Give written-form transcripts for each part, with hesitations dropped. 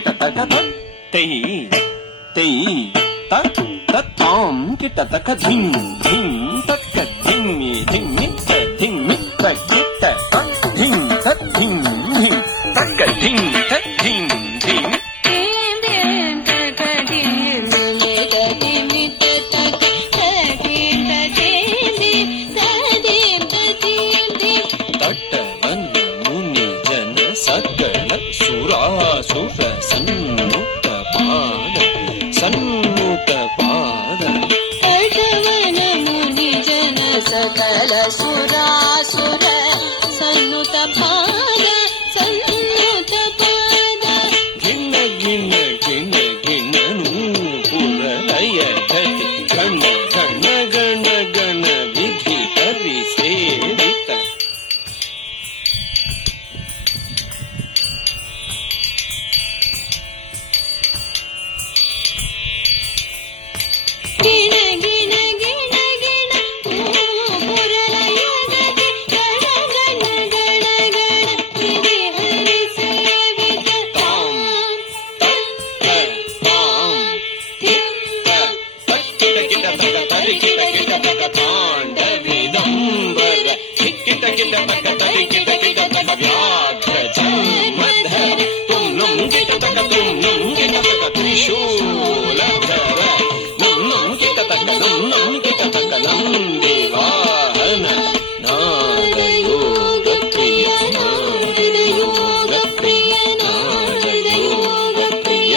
కిట తక తై తై తాం కిట తక ధిం ధిం తక్క ధిమ్మి ధిమ్మి ధిమ్మి తక్కిట ధిం ధిం ధిం తక్క ధిం ధిం ధిం సకల సురాసుర సన్ముఖ పాద సన్ముఖ పాద కటవన ముని జన సకల సురాసుర సన్నుత పాద సన్నుత పాద గిణ గిణ గిణ గిణను పురలయ ధతి గణ గణ గణ గణ విధి హరి సేవిత గిణ గిణ గిణ గిణ పురలయ గతి గణ గణ గణ గణ విధి హరి సేవిత తాం కిట కిట తక తరి కిట కిట తక తాండవిదంబర కిట కిట తక తరి కిట కిట తక వ్యాఘ్ర జన్మధర తుం నం కిట తక తుం నం కిట తక త్రిశూలధర నం నం కిట తక నం నం కిట తక నంది వాహన నాదయోగ ప్రియ నాదయోగ ప్రియ నాదయోగ ప్రియ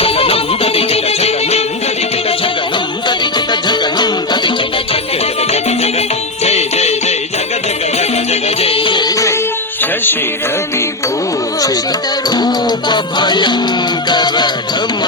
జగనం దది జగ జగనం దది జగ జగనం దది జగ జగనం దది జగ జగ జగ జగ జయ జయ జయ జగ జగ జగ జగ జయ జయ శశి రవి భూషిత రూప భయంకర ఢమ